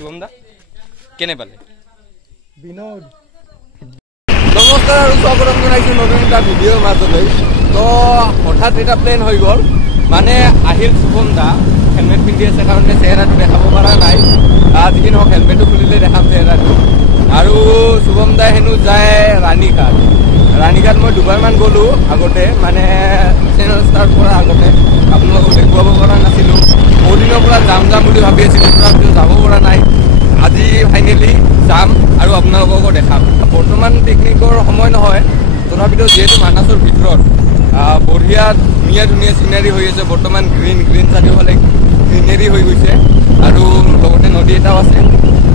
শুভম দা কেনে পালে বিনোদ নমস্কাৰ আৰু স্বাগতম জনাইছো নতুন এটা ভিডিঅ'ৰ মাজলৈ তো হঠাৎ এটা প্লেন হৈ গ'ল মানে আহিল শুভম দা হেলমেট পিন্ধি আছে কাৰণে চেহেৰাটো দেখাব পৰা নাই আজি নহওক হেলমেটটো খুলিলে দেখাম চেহেৰাটো আৰু শুভম দা হেনো যায় ৰাণীঘাট মই দুবাৰমান গ'লোঁ আগতে মানে চেনেল ষ্টাৰ্ট কৰাৰ আগতে আপোনালোকক দেখুৱাব পৰা নাছিলোঁ বহু দিনৰ পৰা যাম বুলি ভাবি আছিলোঁ তথাপিও যাব পৰা নাই আজি ফাইনেলি যাম আৰু আপোনালোককো দেখাম বৰ্তমান পিকনিকৰ সময় নহয় তথাপিতো যিহেতু মানাছৰ ভিতৰত বঢ়িয়া ধুনীয়া চিনাৰী হৈ আছে বৰ্তমান গ্ৰীণ চাৰিওফালে গ্ৰীনেৰী হৈ গৈছে আৰু লগতে নদী এটাও আছে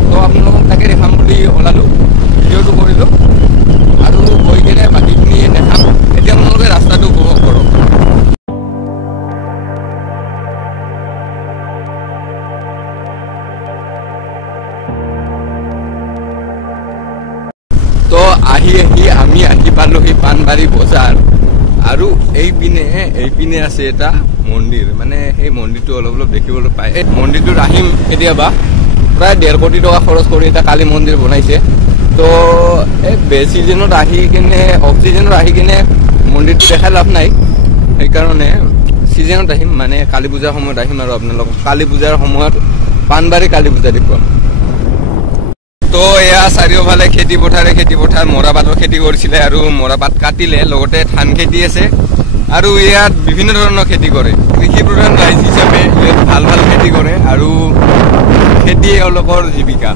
তো আপোনালোকক তাকে দেখাম বুলি ওলালোঁ ভিডিঅ'টো কৰিলোঁ আৰু গৈ কিনে বাকীখিনি দেখাম এতিয়া আপোনালোকে ৰাস্তাটো উপভোগ কৰক তো আমি আহি পালোহি পাণবাৰী বজাৰ আৰু এইপিনে আছে এটা মন্দিৰ মানে সেই মন্দিৰটো অলপ দেখিবলৈ পায় এই মন্দিৰটোত আহিম কেতিয়াবা প্ৰায় 1.5 কোটি টকা খৰচ কৰি এটা কালী মন্দিৰ বনাইছে তো এই চিজনত আহি কিনে অফ চিজনত আহি কিনে মন্দিৰটো দেখাই লাভ নাই সেইকাৰণে চিজনত আহিম মানে কালী পূজাৰ সময়ত আহিম আৰু আপোনালোকক কালী পূজাৰ সময়ত পাণবাৰী কালী পূজা দেখুৱাম তো এয়া চাৰিওফালে খেতি পথাৰ মৰাপাতৰ খেতি কৰিছিলে আৰু মৰাপাত কাটিলে লগতে ধান খেতি আছে আৰু ইয়াত বিভিন্ন ধৰণৰ খেতি কৰে কৃষি প্ৰধান ৰাজ্য হিচাপে ভাল খেতি কৰে আৰু খেতি এওঁলোকৰ জীৱিকা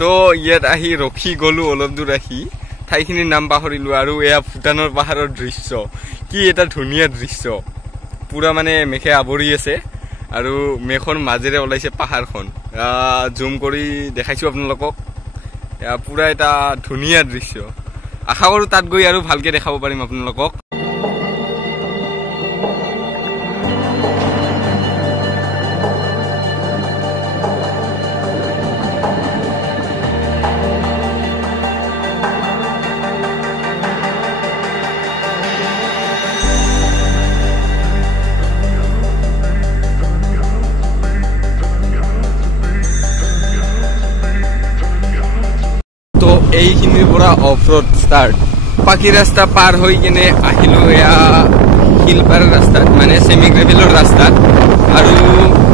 তো ইয়াত আহি ৰখি গ'লো অলপ দূৰ আহি ঠাইখিনিৰ নাম পাহৰিলোঁ আৰু এয়া ভূটানৰ পাহাৰৰ দৃশ্য কি এটা ধুনীয়া দৃশ্য পুৰা মানে মেঘে আৱৰি আছে আৰু মেঘৰ মাজেৰে ওলাইছে পাহাৰখন জুম কৰি দেখাইছোঁ আপোনালোকক পুৰা এটা ধুনীয়া দৃশ্য আশা কৰোঁ তাত গৈ আৰু ভালকৈ দেখাব পাৰিম আপোনালোকক এইখিনিৰ পৰা অফ ৰোড ষ্টাৰ্ট পাখি ৰাস্তা পাৰ হৈ কিনে আহিলোঁ এয়া শিলপাৰ ৰাস্তাত মানে চেমি গ্ৰেভেলৰ ৰাস্তাত আৰু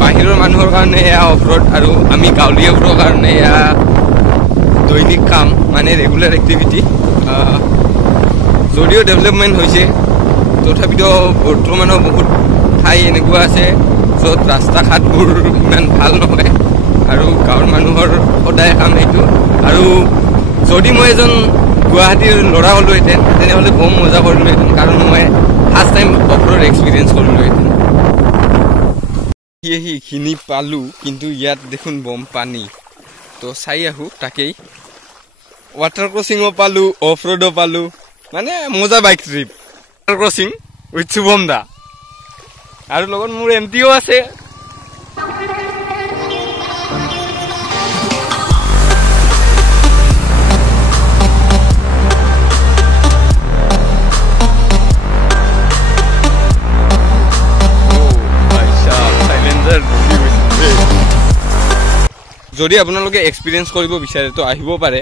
বাহিৰৰ মানুহৰ কাৰণে এয়া অফ ৰোড আৰু আমি গাঁৱলীয়াবোৰৰ কাৰণে এয়া দৈনিক কাম মানে ৰেগুলাৰ এক্টিভিটি যদিও ডেভেলপমেণ্ট হৈছে তথাপিতো বৰ্তমানো বহুত ঠাই এনেকুৱা আছে য'ত ৰাস্তা ঘাটবোৰ ইমান ভাল নহয় আৰু গাঁৱৰ মানুহৰ সদায় কাম সেইটো আৰু যদি মই এজন গুৱাহাটীৰ ল'ৰা হ'লোহেঁতেন তেনেহ'লে বম মজা কৰিলোহেঁতেন কাৰণ মই first time of road experience কৰিলোহেঁতেন এইখিনি পালোঁ কিন্তু ইয়াত দেখোন বম পানী তো চাই আহোঁ তাকেই ৱাটাৰ ক্ৰছিঙো পালোঁ অফ ৰোডো পালোঁ মানে মজা bike trip water crossing with Shubham da আৰু লগত মোৰ এমটিও আছে যদি আপোনালোকে এক্সপিৰিয়েঞ্চ কৰিব বিচাৰে তো আহিব পাৰে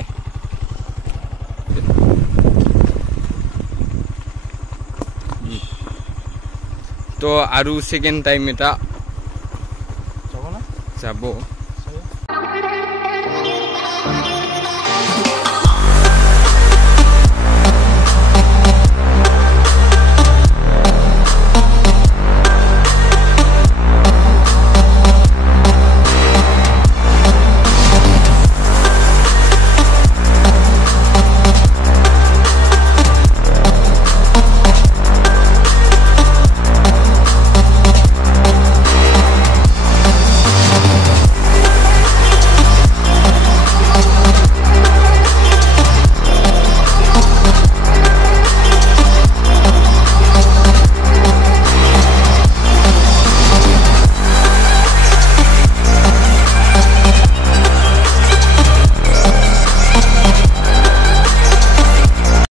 তো আৰু ছেকেণ্ড টাইম এটা যাব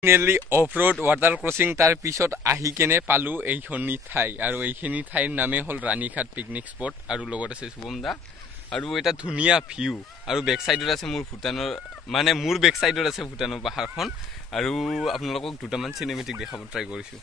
finally of road water crossing তাৰ পিছত আহি কেনে পালোঁ এইখিনি ঠাই আৰু এইখিনি ঠাইৰ নামে হ'ল ৰাণীঘাট পিকনিক স্পট আৰু লগত আছে শুভম দা আৰু এটা ধুনীয়া ভিউ আৰু বেক সাইডত আছে মোৰ ভূটানৰ মানে মোৰ বেক সাইডত আছে ভূটানৰ পাহাৰখন আৰু আপোনালোকক দুটামান চিনেমেটিক দেখাব ট্ৰাই কৰিছোঁ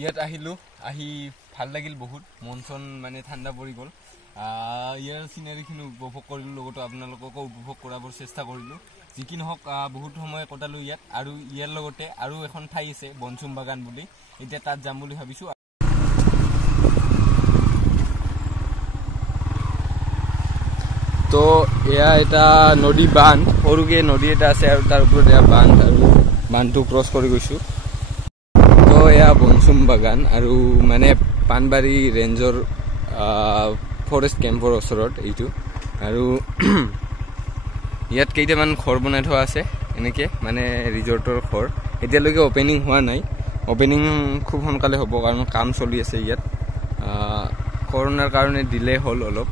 ইয়াত আহিলোঁ আহি ভাল লাগিল বহুত মন চন মানে ঠাণ্ডা পৰি গ'ল ইয়াৰ চিনাৰীখিনি উপভোগ কৰিলোঁ লগতে আপোনালোককো উপভোগ কৰাবৰ চেষ্টা কৰিলোঁ যি কি নহওক বহুত সময় কটালোঁ ইয়াত আৰু ইয়াৰ লগতে আৰু এখন ঠাই আছে বনচুম বাগান বুলি এতিয়া তাত যাম বুলি ভাবিছোঁ তো এয়া এটা নদী বান্ধ সৰুকৈ নদী এটা আছে আৰু তাৰ ওপৰত এয়া বান্ধ আৰু বান্ধটো ক্ৰছ কৰি গৈছোঁ এয়া বনচুম বাগান আৰু মানে পানবাৰী ৰেঞ্জৰ ফৰেষ্ট কেম্পৰ ওচৰত এইটো আৰু ইয়াত কেইটামান ঘৰ বনাই থোৱা আছে এনেকৈ মানে ৰিজৰ্টৰ ঘৰ এতিয়ালৈকে অপেনিং হোৱা নাই অপেনিং খুব সোনকালে হ'ব কাৰণ কাম চলি আছে ইয়াত কৰোণাৰ কাৰণে ডিলে হ'ল অলপ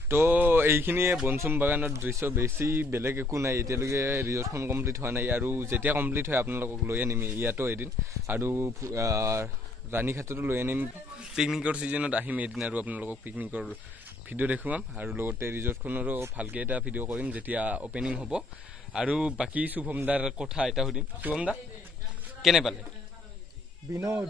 তো এইখিনিয়ে বনচুম বাগানৰ দৃশ্য বেছি বেলেগ একো নাই এতিয়ালৈকে ৰিজৰ্টখন কমপ্লিট হোৱা নাই আৰু যেতিয়া কমপ্লিট হয় আপোনালোকক লৈ আনিম ইয়াতো এদিন আৰু ৰাণীঘাটতো লৈ আনিম পিকনিকৰ ছিজনত আহিম এদিন আৰু আপোনালোকক পিকনিকৰ ভিডিঅ' দেখুৱাম আৰু লগতে ৰিজৰ্টখনৰো ভালকৈ এটা ভিডিঅ' কৰিম যেতিয়া অপেনিং হ'ব আৰু বাকী শুভম দাৰ কথা এটা সুধিম শুভম দা কেনে পালে বিনোদ